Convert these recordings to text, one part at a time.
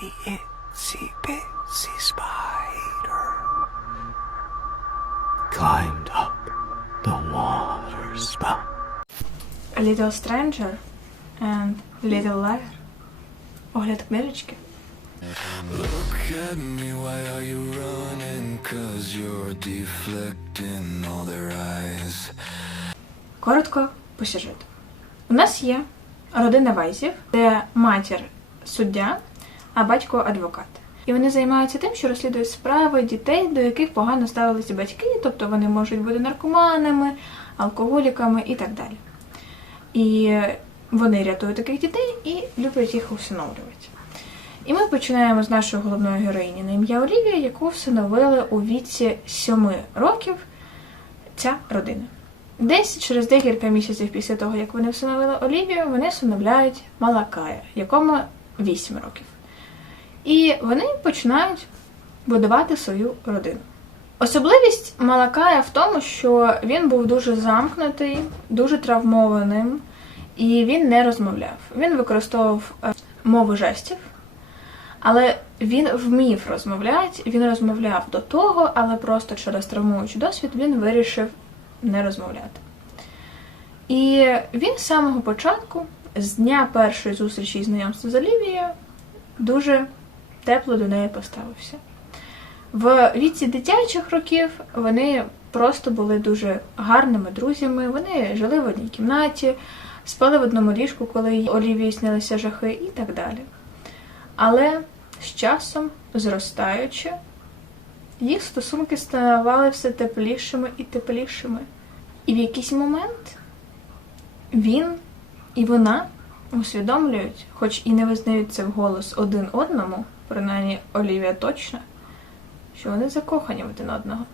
the itsy bitsy spider climbed up the water spout. A Little Stranger and Little Liar. Огляд книжечки. Look at me, why are you running? 'Cause you're deflecting all their eyes. Коротко по сюжету. У нас є родина Вайзів, де матір суддя, а батько адвокат. І вони займаються тим, що розслідують справи дітей, до яких погано ставилися батьки, тобто вони можуть бути наркоманами, алкоголіками і так далі. І вони рятують таких дітей і люблять їх усиновлювати. І ми починаємо з нашої головної героїні на ім'я Олівія, яку всиновили у віці 7 років ця родина. Десь через декілька місяців після того, як вони всиновили Олівію, вони всиновляють Малакая, якому 8 років. І вони починають будувати свою родину. Особливість Малакая в тому, що він був дуже замкнутий, дуже травмованим, і він не розмовляв. Він використовував мову жестів, але він вмів розмовляти, він розмовляв до того, але просто через травмуючий досвід він вирішив не розмовляти. І він з самого початку, з дня першої зустрічі і знайомства з Олівією, дуже тепло до неї поставився. В віці дитячих років вони просто були дуже гарними друзями, вони жили в одній кімнаті, спали в одному ліжку, коли Олівії снилися жахи і так далі. Але з часом, зростаючи, їх стосунки ставали все теплішими і теплішими. І в якийсь момент він і вона усвідомлюють, хоч і не визнають це вголос один одному, принаймні Олівія точно, що вони закохані в один одного.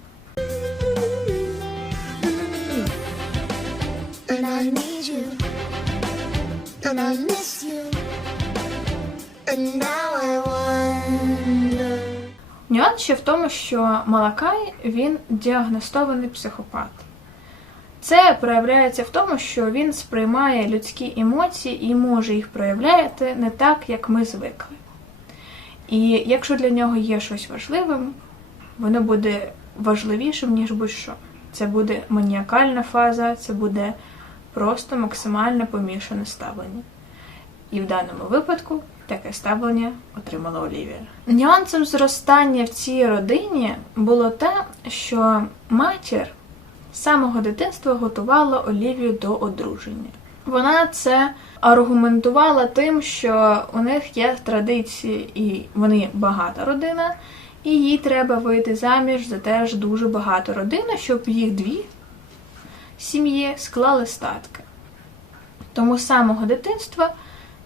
And I need you, and I miss you, and now I wonder. Нюанс ще в тому, що Малакай, він діагностований психопат. Це проявляється в тому, що він сприймає людські емоції і може їх проявляти не так, як ми звикли. І якщо для нього є щось важливим, воно буде важливішим, ніж будь-що. Це буде маніакальна фаза, це буде просто максимально помішане ставлення. І в даному випадку таке ставлення отримала Олівія. Нюансом зростання в цій родині було те, що матір з самого дитинства готувала Олівію до одруження. Вона це аргументувала тим, що у них є традиції, і вони багата родина, і їй треба вийти заміж за теж дуже багату родину, щоб їх дві сім'ї склали статки. Тому з самого дитинства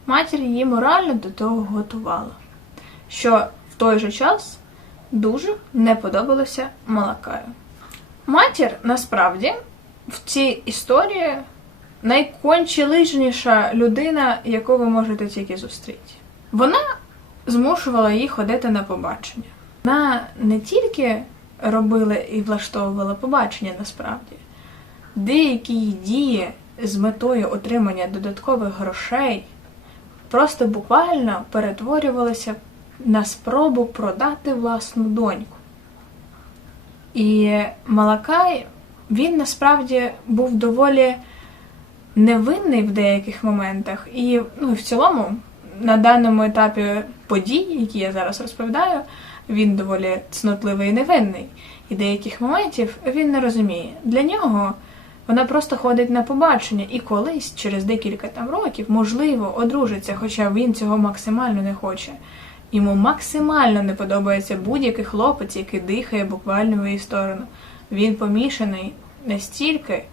матір її морально до того готувала, що в той же час дуже не подобалося Малакаю. Матір, насправді, в цій історії найкончелижніша людина, яку ви можете тільки зустріти. Вона змушувала її ходити на побачення. Вона не тільки робила і влаштовувала побачення, насправді. Деякі її дії з метою отримання додаткових грошей просто буквально перетворювалися на спробу продати власну доньку. І Малакай, він насправді був доволі невинний в деяких моментах. І в цілому, на даному етапі подій, які я зараз розповідаю, він доволі цнотливий і невинний. І деяких моментів він не розуміє. Для нього вона просто ходить на побачення і колись, через декілька років, можливо, одружиться, хоча він цього максимально не хоче. Йому максимально не подобається будь-який хлопець, який дихає буквально в її сторону. Він помішаний настільки,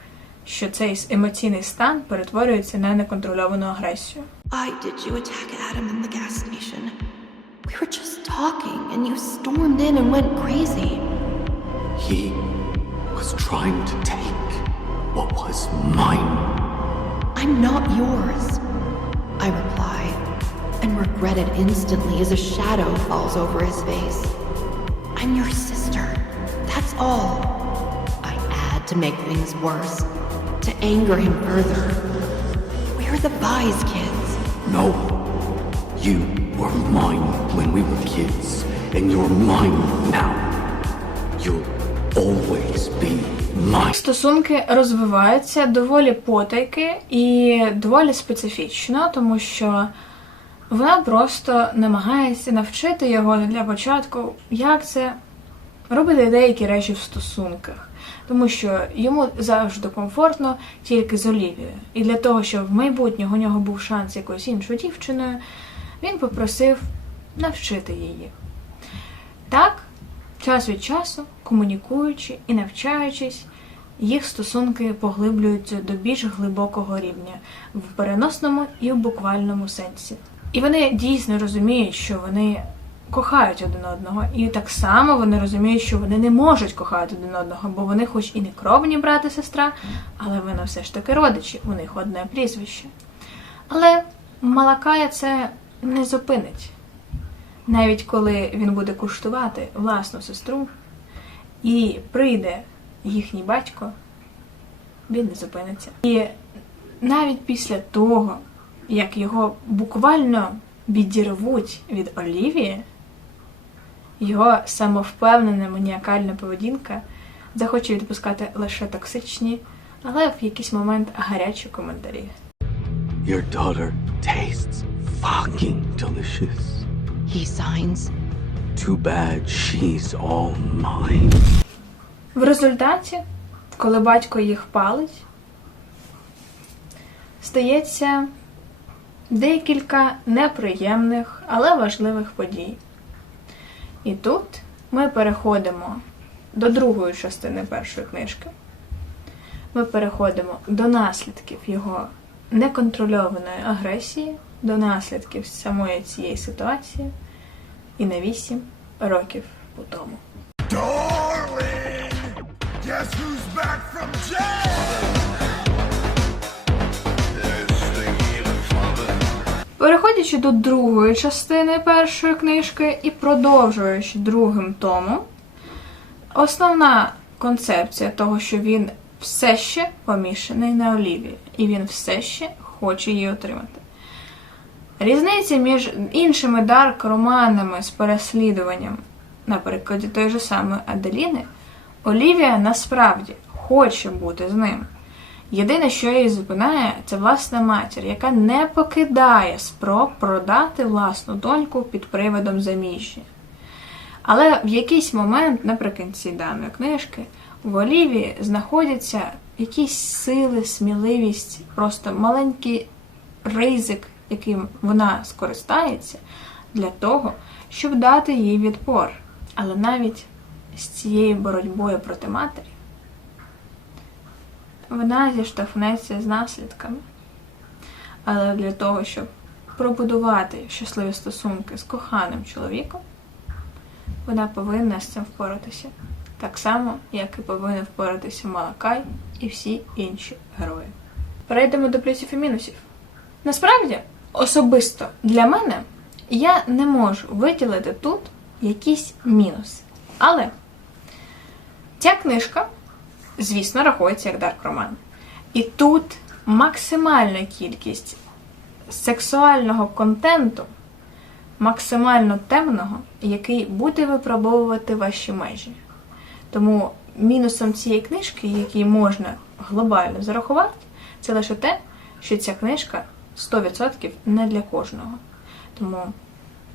що цей емоційний стан перетворюється на неконтрольовану агресію. Why did you attack Adam in the gas station? We were just talking and you stormed in and went crazy. He was trying to take what was mine. I'm not yours, I reply, and regret it instantly as a shadow falls over his face. I'm your sister, that's all. I add to make things worse, to anger him further. We're the Vise kids. No, you were mine when we were kids, and you're mine now. You'll always be mine. Стосунки розвиваються доволі потайки і доволі специфічно, тому що вона просто намагається навчити його для початку, як це робити деякі речі в стосунках. Тому що йому завжди комфортно тільки з Олівією. І для того, щоб в майбутнього у нього був шанс якоюсь іншою дівчиною, він попросив навчити її. Так, час від часу, комунікуючи і навчаючись, їх стосунки поглиблюються до більш глибокого рівня в переносному і в буквальному сенсі. І вони дійсно розуміють, що вони кохають один одного. І так само вони розуміють, що вони не можуть кохати один одного, бо вони хоч і не кровні брат і сестра, але вони все ж таки родичі, у них одне прізвище. Але Малакая це не зупинить. Навіть коли він буде куштувати власну сестру і прийде їхній батько, він не зупиниться. І навіть після того, як його буквально відірвуть від Олівії, його самовпевнена маніакальна поведінка захоче відпускати лише токсичні, але в якийсь момент гарячі коментарі. Your daughter tastes fucking delicious. He signs. Too bad she's all mine. В результаті, коли батько їх палить, стається декілька неприємних, але важливих подій. І тут ми переходимо до другої частини першої книжки. Ми переходимо до наслідків його неконтрольованої агресії, до наслідків самої цієї ситуації і на 8 років по тому. Darling, guess who's back from jail? Переходячи до другої частини першої книжки і продовжуючи другим томом, основна концепція того, що він все ще помішаний на Олівії, і він все ще хоче її отримати. Різниця між іншими дарк-романами з переслідуванням, наприклад, той же самої Аделіни, Олівія насправді хоче бути з ним. Єдине, що її зупиняє, це власна матір, яка не покидає спроб продати власну доньку під приводом заміжжя. Але в якийсь момент, наприкінці даної книжки, в Олівії знаходяться якісь сили, сміливість, просто маленький ризик, яким вона скористається, для того, щоб дати їй відпор. Але навіть з цією боротьбою проти матері вона зіштовхнеться з наслідками. Але для того, щоб пробудувати щасливі стосунки з коханим чоловіком, вона повинна з цим впоратися. Так само, як і повинен впоратися Малакай і всі інші герої. Перейдемо до плюсів і мінусів. Насправді, особисто для мене, я не можу виділити тут якісь мінуси. Але ця книжка, звісно, рахується як дарк-роман. І тут максимальна кількість сексуального контенту, максимально темного, який буде випробовувати ваші межі. Тому мінусом цієї книжки, який можна глобально зарахувати, це лише те, що ця книжка 100% не для кожного. Тому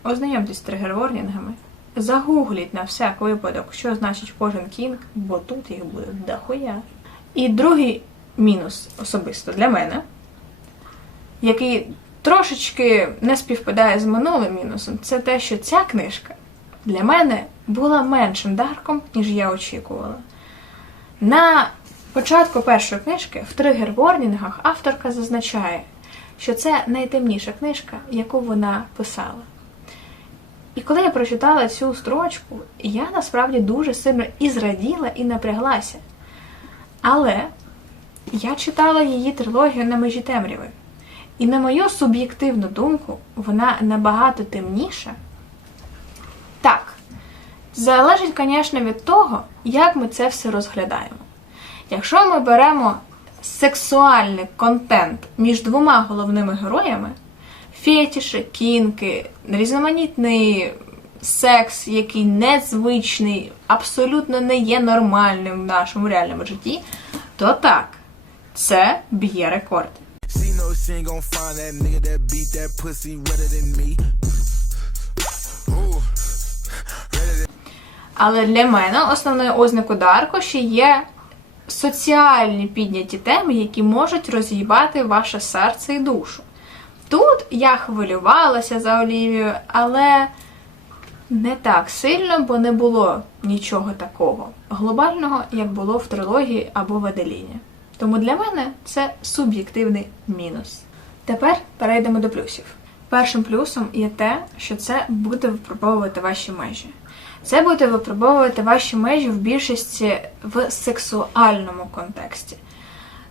ознайомтесь з тригер-ворнінгами, загугліть на всяк випадок, що значить кожен кінг, бо тут їх буде дохуя. І другий мінус особисто для мене, який трошечки не співпадає з минулим мінусом, це те, що ця книжка для мене була меншим дарком, ніж я очікувала. На початку першої книжки в тригер-ворнінгах авторка зазначає, що це найтемніша книжка, яку вона писала. І коли я прочитала цю строчку, я насправді дуже сильно і зраділа, і напряглася. Але я читала її трилогію «На межі темряви». І на мою суб'єктивну думку, вона набагато темніша. Так, залежить, звісно, від того, як ми це все розглядаємо. Якщо ми беремо сексуальний контент між двома головними героями, фетіші, кінки, різноманітні секс, який незвичний, абсолютно не є нормальним в нашому реальному житті, то так, це б'є рекорд. She knows she ain't gon' find that nigga that beat that pussy redder than me. Ooh. Але для мене основною ознакою Дарко ще є соціальні підняті теми, які можуть роз'їбати ваше серце і душу. Тут я хвилювалася за Олівію, але не так сильно, бо не було нічого такого глобального, як було в трилогії або в Аделіні. Тому для мене це суб'єктивний мінус. Тепер перейдемо до плюсів. Першим плюсом є те, що це буде випробовувати ваші межі. Це буде випробовувати ваші межі в більшості в сексуальному контексті.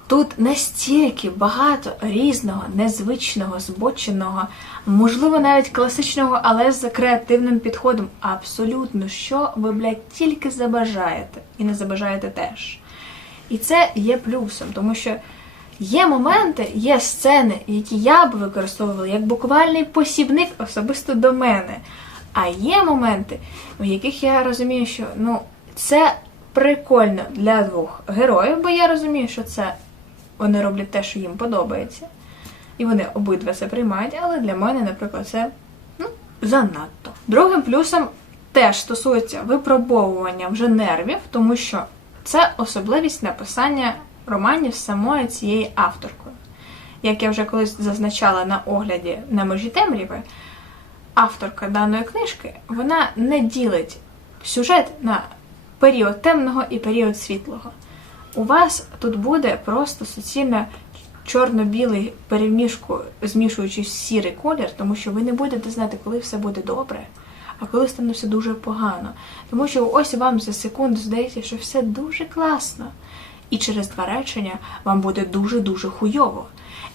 Тут настільки багато різного, незвичного, збоченого, можливо, навіть класичного, але з креативним підходом. Абсолютно, що ви, блядь, тільки забажаєте. І не забажаєте теж. І це є плюсом, тому що є моменти, є сцени, які я б використовувала як буквальний посібник особисто до мене. А є моменти, в яких я розумію, що це прикольно для двох героїв, бо я розумію, що це вони роблять те, що їм подобається. І вони обидва це приймають, але для мене, наприклад, це занадто. Другим плюсом теж стосується випробовування вже нервів, тому що це особливість написання романів самою цією авторкою. Як я вже колись зазначала на огляді «На межі темряви», авторка даної книжки, вона не ділить сюжет на період темного і період світлого. У вас тут буде просто суцільно чорно-білий перемішку, змішуючись в сірий колір, тому що ви не будете знати, коли все буде добре, а коли стане все дуже погано. Тому що ось вам за секунду здається, що все дуже класно. І через 2 речення вам буде дуже-дуже хуйово.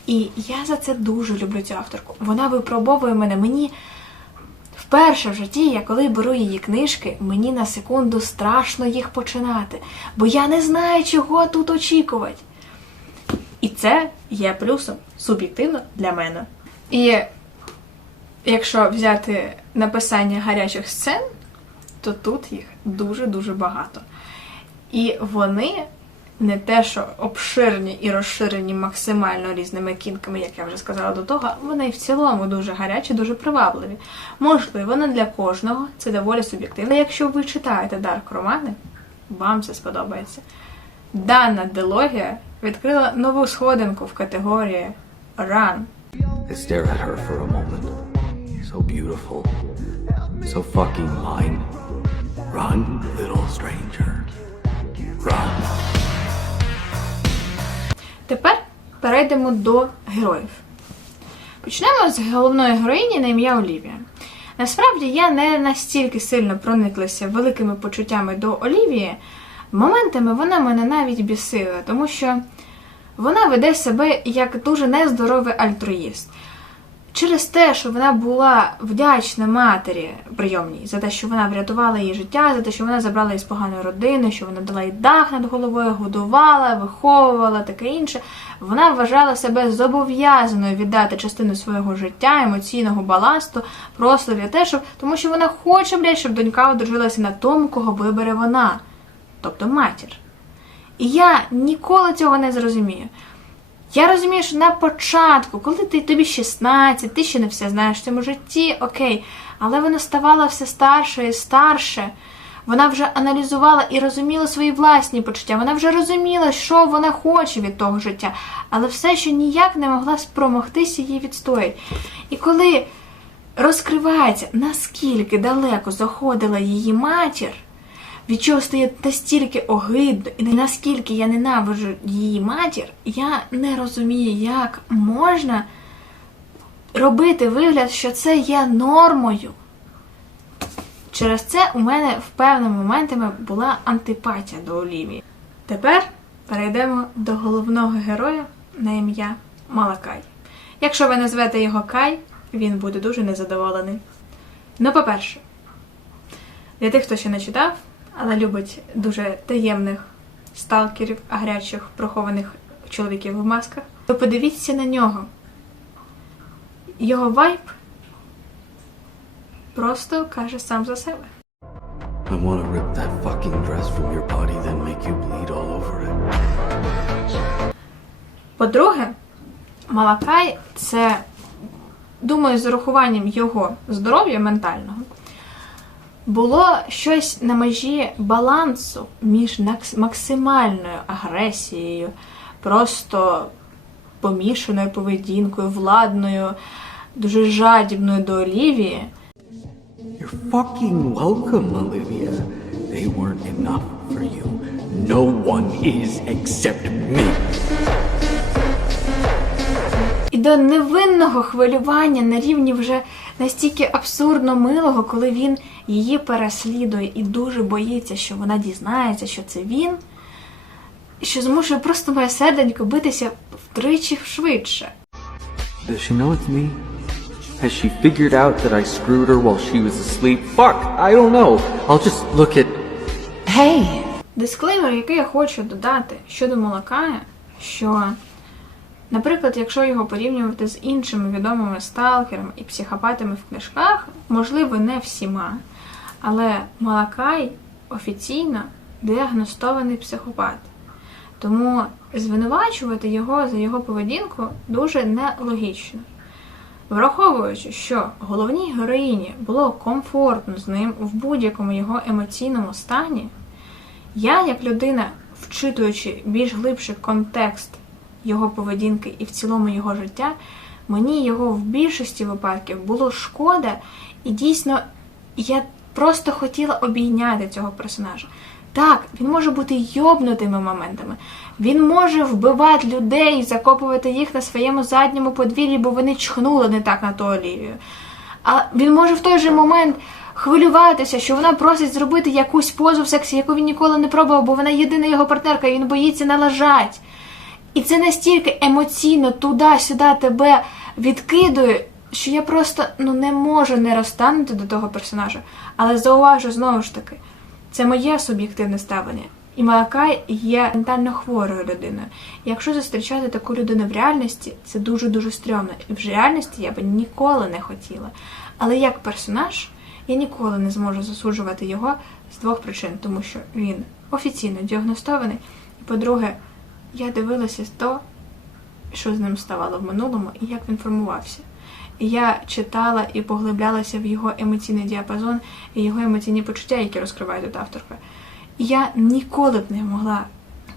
І я за це дуже люблю цю авторку. Вона випробовує мене. Мені вперше в житті, я коли беру її книжки, мені на секунду страшно їх починати. Бо я не знаю, чого тут очікувати. І це є плюсом суб'єктивно для мене. І якщо взяти написання гарячих сцен, то тут їх дуже-дуже багато. І вони не те, що обширні і розширені максимально різними кінками, як я вже сказала до того, вони в цілому дуже гарячі, дуже привабливі. Можливо, не для кожного, це доволі суб'єктивно. Якщо ви читаєте дарк-романи, вам це сподобається. Дана дилогія відкрила нову сходинку в категорії Run. I stare at her for a moment. So beautiful. So fucking mine. Run, little stranger. Run. Тепер перейдемо до героїв. Почнемо з головної героїні на ім'я Олівія. Насправді, я не настільки сильно прониклася великими почуттями до Олівії. Моментами вона мене навіть бісила, тому що вона веде себе як дуже нездоровий альтруїст. Через те, що вона була вдячна матері прийомній за те, що вона врятувала її життя, за те, що вона забрала її з поганої родини, що вона дала їй дах над головою, годувала, виховувала, таке інше, вона вважала себе зобов'язаною віддати частину свого життя, емоційного баласту, прославі теж, тому що вона хоче, блядь, щоб донька одружилася на тому, кого вибере вона, тобто матір. І я ніколи цього не зрозумію. Я розумію, що на початку, коли тобі 16, ти ще не все знаєш в цьому житті, окей, але вона ставала все старше і старше. Вона вже аналізувала і розуміла свої власні почуття. Вона вже розуміла, що вона хоче від того життя, але все ще ніяк не могла спромогтися її відстояти. І коли розкривається, наскільки далеко заходила її матір, від чого стає настільки огидно, і наскільки я ненавиджу її матір, я не розумію, як можна робити вигляд, що це є нормою. Через це у мене в певними моментами була антипатія до Олівії. Тепер перейдемо до головного героя на ім'я Малакай. Якщо ви назвете його Кай, він буде дуже незадоволений. Ну, по-перше, для тих, хто ще не читав, але любить дуже таємних сталкерів, гарячих, прихованих чоловіків в масках, то подивіться на нього. Його вайб просто каже сам за себе. I want to rip that fucking dress from your body, then make you bleed all over it. По-друге, Малакай – це, думаю, з урахуванням його здоров'я ментального, було щось на межі балансу між максимальною агресією, просто помішаною поведінкою, владною, дуже жадібною до Олівії. You're fucking welcome, Olivia. They weren't enough for you. No one is except me. І до невинного хвилювання на рівні вже настільки абсурдно милого, коли він її переслідує і дуже боїться, що вона дізнається, що це він, що змушує просто моє серденько битися втричі швидше. Does she know it's me? Has she figured out that I screwed her while she was asleep? Fuck, I don't know. I'll just look at... Hey! Дисклеймер, який я хочу додати щодо Малакая, що, наприклад, якщо його порівнювати з іншими відомими сталкерами і психопатами в книжках, можливо, не всіма, але Малакай офіційно діагностований психопат. Тому звинувачувати його за його поведінку дуже нелогічно. Враховуючи, що головній героїні було комфортно з ним в будь-якому його емоційному стані, я, як людина, вчитуючи більш глибший контекст його поведінки і в цілому його життя, мені його в більшості випадків було шкода, і дійсно я просто хотіла обійняти цього персонажа. Так, він може бути йобнутими моментами, він може вбивати людей, закопувати їх на своєму задньому подвір'ї, бо вони чхнули не так на ту Олівію. А він може в той же момент хвилюватися, що вона просить зробити якусь позу в сексі, яку він ніколи не пробував, бо вона єдина його партнерка, і він боїться налажати. І це настільки емоційно туди-сюди тебе відкидує, що я просто не можу не розтанути до того персонажа. Але зауважу знову ж таки, це моє суб'єктивне ставлення. І Малакай є ментально хворою людиною. І якщо зустрічати таку людину в реальності, це дуже-дуже стрьомно. І в реальності я би ніколи не хотіла. Але як персонаж, я ніколи не зможу засуджувати його з двох причин. Тому що він офіційно діагностований. І, по-друге, я дивилася то, що з ним ставало в минулому і як він формувався. І я читала і поглиблялася в його емоційний діапазон і його емоційні почуття, які розкриває тут авторка. І я ніколи б не могла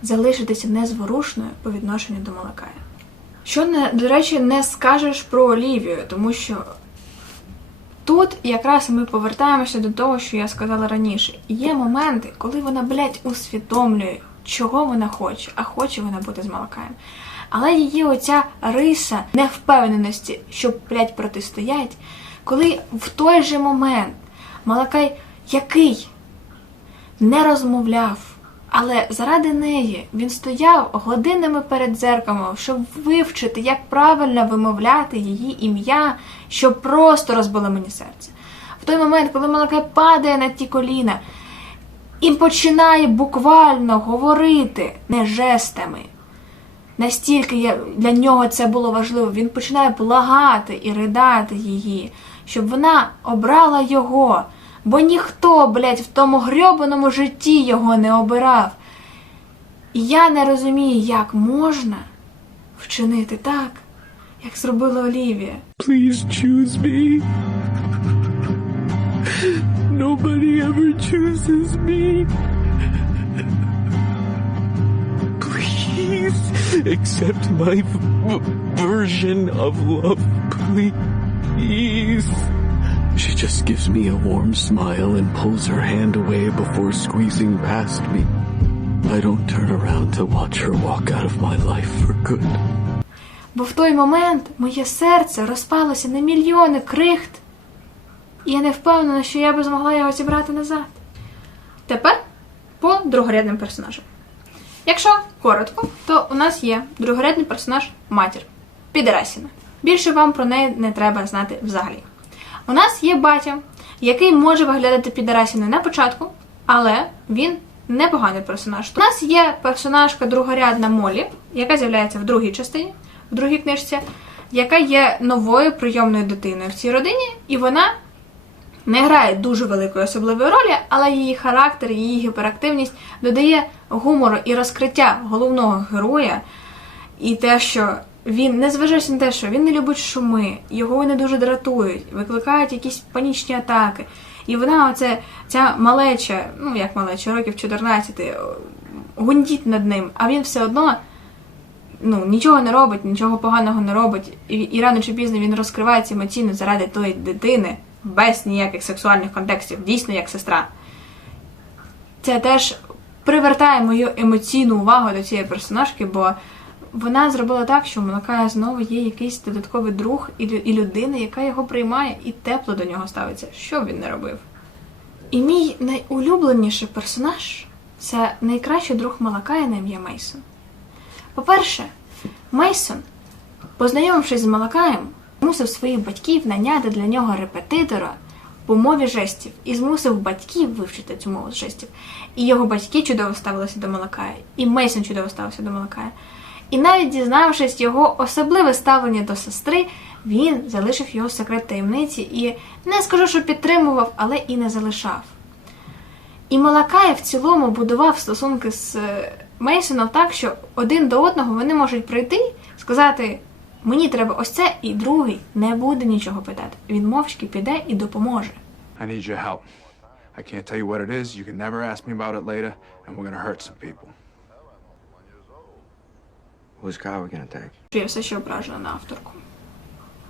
залишитися незворушною по відношенню до Малакая. Що, до речі, не скажеш про Олівію, тому що тут якраз ми повертаємося до того, що я сказала раніше. Є моменти, коли вона, усвідомлює, чого вона хоче, а хоче вона бути з Малакаєм. Але її оця риса невпевненості, щоб, протистоять, коли в той же момент Малакай, який не розмовляв, але заради неї він стояв годинами перед дзеркалом, щоб вивчити, як правильно вимовляти її ім'я, що просто розбило мені серце. В той момент, коли Малакай падає на ті коліна і починає буквально говорити не жестами, настільки для нього це було важливо, він починає благати і ридати її, щоб вона обрала його, бо ніхто, в тому грьобаному житті його не обирав. І я не розумію, як можна вчинити так, як зробила Олівія. Please choose me. Nobody ever chooses me. Please accept my version of love, please. She just gives me a warm smile and pulls her hand away before squeezing past me. I don't turn around to watch her walk out of my life for good. Бо в той момент моє серце розпалося на мільйони крихт, і я не впевнена, що я би змогла його зібрати назад. Тепер по другорядним персонажам. Якщо коротко, то у нас є другорядний персонаж матір Підарасіна. Більше вам про неї не треба знати взагалі. У нас є батя, який може виглядати підарасіною на початку, але він непоганий персонаж. У нас є персонажка другорядна Молі, яка з'являється в другій частині, в другій книжці, яка є новою прийомною дитиною в цій родині, і вона не грає дуже великої особливої ролі, але її характер, її гіперактивність додає гумору і розкриття головного героя. І те, що він, незважаючи на те, що він не любить шуми, його вони дуже дратують, викликають якісь панічні атаки. І вона, ця малеча, ну як малеча, років 14, гундіть над ним, а він все одно нічого не робить, нічого поганого не робить. І рано чи пізно він розкривається емоційно заради тої дитини, без ніяких сексуальних контекстів, дійсно як сестра. Це теж привертає мою емоційну увагу до цієї персонажки, бо вона зробила так, що у Малакая знову є якийсь додатковий друг і людина, яка його приймає і тепло до нього ставиться, що б він не робив. І мій найулюбленіший персонаж – це найкращий друг Малакая на ім'я Мейсон. По-перше, Мейсон, познайомившись з Малакаєм, змусив своїх батьків наняти для нього репетитора по мові жестів і змусив батьків вивчити цю мову жестів. І його батьки чудово ставилися до Малакая, і Мейсон чудово ставився до Малакая. І навіть дізнавшись його особливе ставлення до сестри, він залишив його секрет таємниці і, не скажу, що підтримував, але і не залишав. І Малакай в цілому будував стосунки з Мейсоном так, що один до одного вони можуть прийти, сказати «мені треба ось це», і другий не буде нічого питати. Він мовчки піде і допоможе. I need your help. I can't tell you what it is. You can never ask me about it later, and we're gonna hurt some people. Whose car are we gonna take? Я все ще ображена на авторку.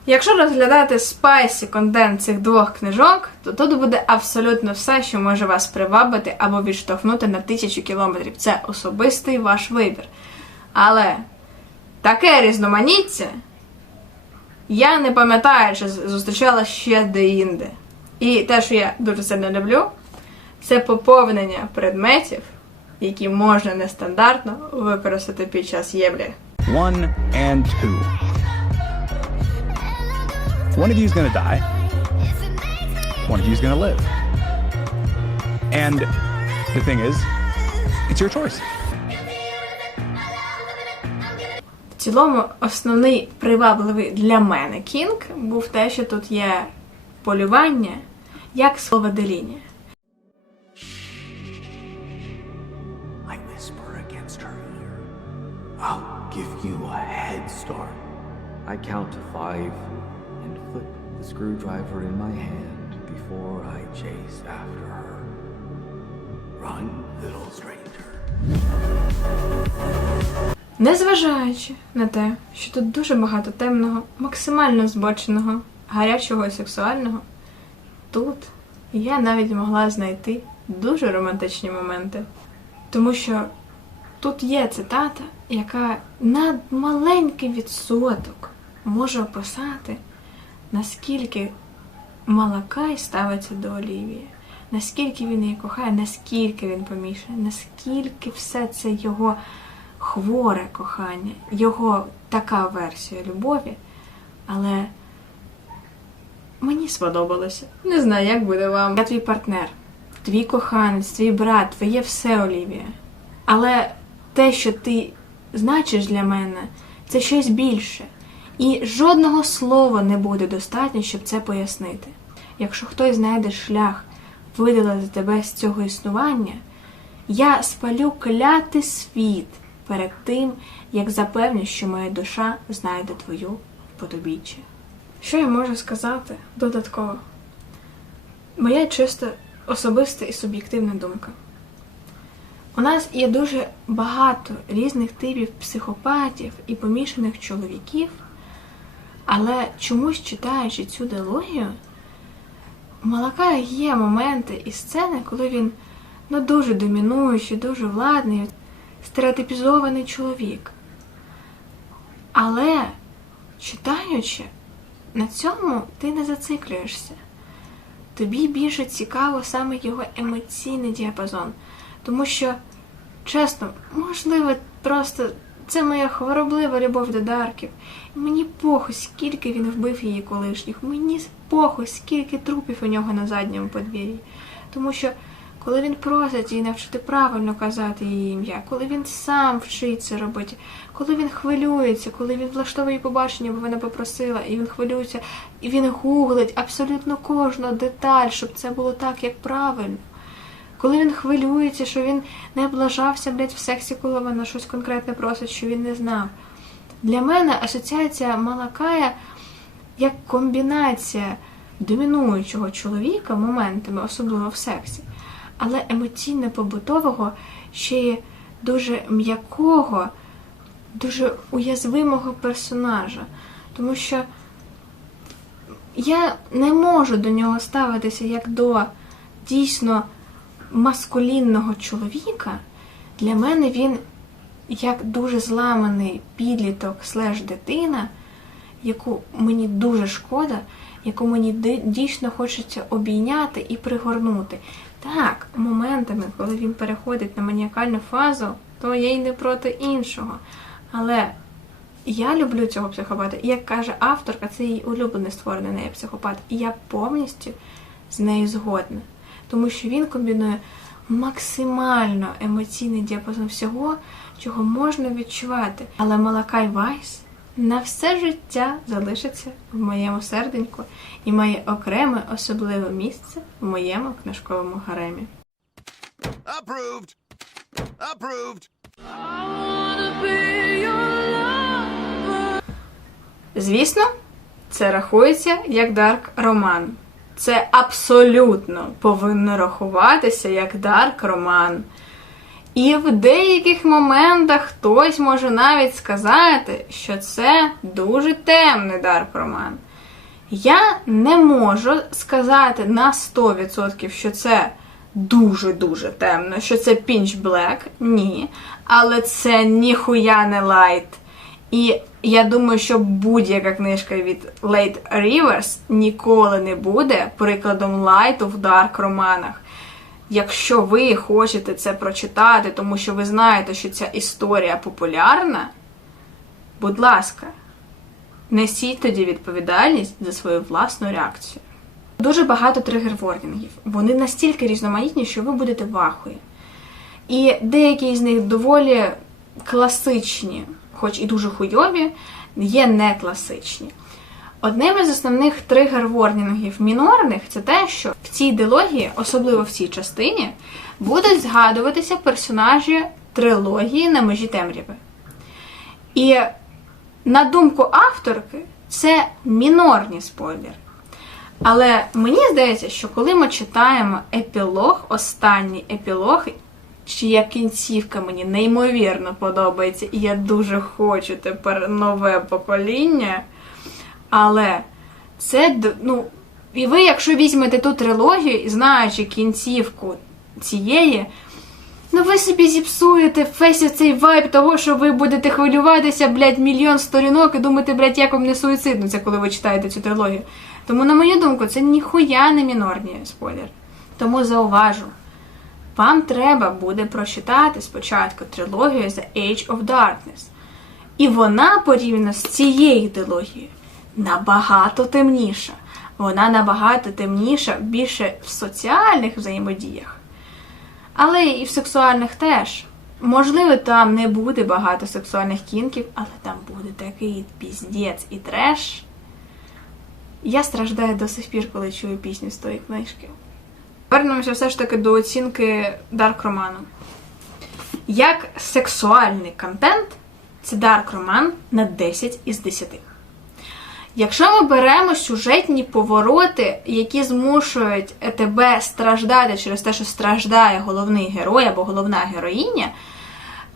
Якщо розглядати спайсі контент цих двох книжок, то тут буде абсолютно все, що може вас привабити або відштовхнути на 1000 кілометрів. Це особистий ваш вибір. Але таке різноманіття я не пам'ятаю, що зустрічала ще де-інде. І те, що я дуже сильно люблю, це поповнення предметів, які можна нестандартно використати під час єблі. 1 and 2. One of you is going to die. One of you is going to live. And the thing is, it's your choice. В цілому, основний привабливий для мене кінг був те, що тут є полювання як слово деління. I whisper against her ear. I'll give you a head start. I count to 5 and flip the screwdriver in my hand before I chase after her. Run, little stranger. Незважаючи на те, що тут дуже багато темного, максимально збоченого, гарячого і сексуального, тут я навіть могла знайти дуже романтичні моменти. Тому що тут є цитата, яка на маленький відсоток може описати, наскільки Малакай ставиться до Олівії, наскільки він її кохає, наскільки він помішаний, наскільки все це його хворе кохання, його така версія любові, але мені сподобалося. Не знаю, як буде вам. Я твій партнер, твій коханець, твій брат, твоє все, Олівія. Але те, що ти значиш для мене, це щось більше. І жодного слова не буде достатньо, щоб це пояснити. Якщо хтось знайде шлях видалити тебе з цього існування, я спалю клятий світ перед тим, як запевню, що моя душа знайде твою вподобіччя. Що я можу сказати додатково? Моя чисто особиста і суб'єктивна думка. У нас є дуже багато різних типів психопатів і помішаних чоловіків, але чомусь, читаючи цю дилогію, у Малакая є моменти і сцени, коли він дуже домінуючий, дуже владний, стереотипізований чоловік. Але, читаючи, на цьому ти не зациклюєшся. Тобі більше цікаво саме його емоційний діапазон. Тому що, чесно, можливо, просто це моя хвороблива любов до Дарків. Мені похуй, скільки він вбив її колишніх. Мені похуй, скільки трупів у нього на задньому подвір'ї. Тому що, коли він просить її навчити правильно казати її ім'я, коли він сам вчиться робити, коли він хвилюється, коли він влаштовує їй побачення, бо вона попросила, і він хвилюється, і він гуглить абсолютно кожну деталь, щоб це було так, як правильно. Коли він хвилюється, що він не облажався, в сексі, коли вона щось конкретне просить, що він не знав. Для мене асоціація Малакая як комбінація домінуючого чоловіка моментами, особливо в сексі, але емоційно-побутового, ще й дуже м'якого, дуже уязвимого персонажа. Тому що я не можу до нього ставитися як до дійсно маскулінного чоловіка. Для мене він як дуже зламаний підліток / дитина, яку мені дуже шкода, яку мені дійсно хочеться обійняти і пригорнути. Так, моментами, коли він переходить на маніакальну фазу, то я й не проти іншого. Але я люблю цього психопата. І як каже авторка, це її улюблений створений нею психопат. І я повністю з нею згодна. Тому що він комбінує максимально емоційний діапазон всього, чого можна відчувати. Але Малакай Вайс на все життя залишиться в моєму серденьку і має окреме особливе місце в моєму книжковому гаремі. Approved. Approved. Звісно, це рахується як дарк-роман. Це абсолютно повинно рахуватися як дарк-роман. І в деяких моментах хтось може навіть сказати, що це дуже темний дарк-роман. Я не можу сказати на 100%, що це дуже-дуже темно, що це Pitch Black, ні. Але це ніхуя не лайт. І я думаю, що будь-яка книжка від Лейт Ріверс ніколи не буде прикладом лайту в дарк-романах. Якщо ви хочете це прочитати, тому що ви знаєте, що ця історія популярна, будь ласка, несіть тоді відповідальність за свою власну реакцію. Дуже багато тригер-ворнінгів. Вони настільки різноманітні, що ви будете в ахуї. І деякі з них доволі класичні, хоч і дуже хуйові, є не класичні. Одним із основних тригер-ворнінгів мінорних – це те, що в цій дилогії, особливо в цій частині, будуть згадуватися персонажі трилогії «На межі темряви». І, на думку авторки, це мінорні спойлери. Але мені здається, що коли ми читаємо епілог, останній епілог, чия кінцівка мені неймовірно подобається, і я дуже хочу тепер нове покоління, але це, і ви, якщо візьмете ту трилогію, і знаючи кінцівку цієї, ви собі зіпсуєте весь цей вайб того, що ви будете хвилюватися, мільйон сторінок і думати, як вам не суїцидно це, коли ви читаєте цю трилогію. Тому, на мою думку, це ніхуя не мінорні спойлери. Тому зауважу, вам треба буде прочитати спочатку трилогію The Age of Darkness. І вона, порівняно з цією трилогією, набагато темніша. Вона набагато темніша більше в соціальних взаємодіях. Але і в сексуальних теж. Можливо, там не буде багато сексуальних кінків, але там буде такий піздець і треш. Я страждаю до сих пір, коли чую пісню з тої книжки. Повернемося все ж таки до оцінки дарк-роману. Як сексуальний контент, це дарк-роман на 10 із 10. Якщо ми беремо сюжетні повороти, які змушують тебе страждати через те, що страждає головний герой або головна героїня,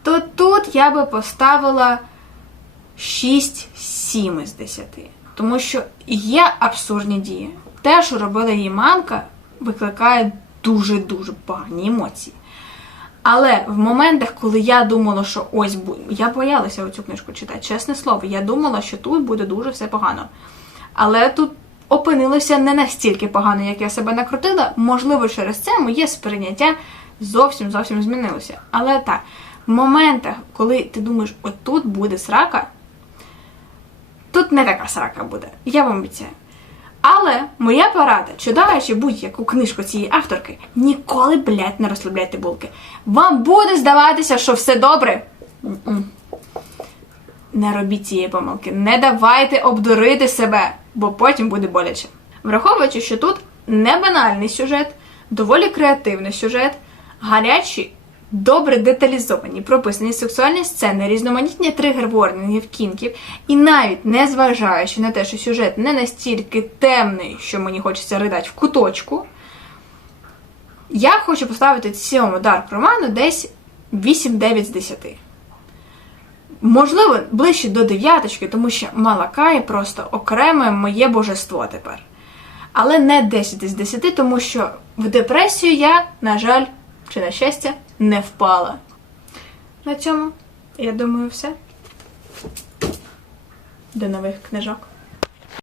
то тут я би поставила 6-7 із 10. Тому що є абсурдні дії. Те, що робила її мамка, викликає дуже-дуже погані емоції. Але в моментах, коли я думала, що ось буде... Я боялася оцю книжку читати, чесне слово. Я думала, що тут буде дуже все погано. Але тут опинилося не настільки погано, як я себе накрутила. Можливо, через це моє сприйняття зовсім змінилося. Але так, в моментах, коли ти думаєш, отут буде срака, тут не така срака буде, я вам обіцяю. Але моя порада, читаючи будь-яку книжку цієї авторки, ніколи, блядь, не розслабляйте булки. Вам буде здаватися, що все добре. Не робіть цієї помилки. Не давайте обдурити себе, бо потім буде боляче. Враховуючи, що тут не банальний сюжет, доволі креативний сюжет, гарячі, добре деталізовані, прописані сексуальні сцени, різноманітні тригер-ворнінгів, кінків, і навіть незважаючи на те, що сюжет не настільки темний, що мені хочеться ридати в куточку, я хочу поставити цьому дарк-роману десь 8-9 з 10. Можливо, ближче до 9, тому що Малакай просто окреме моє божество тепер. Але не 10 з 10, тому що в депресію я, на жаль, чи на щастя, не впала. На цьому, я думаю, все. До нових книжок.